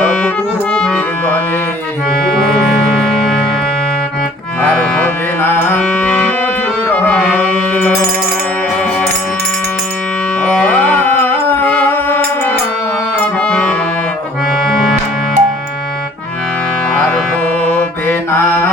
সবরূপের গলে আর হবে না মধুর আর হবে না।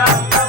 Yeah.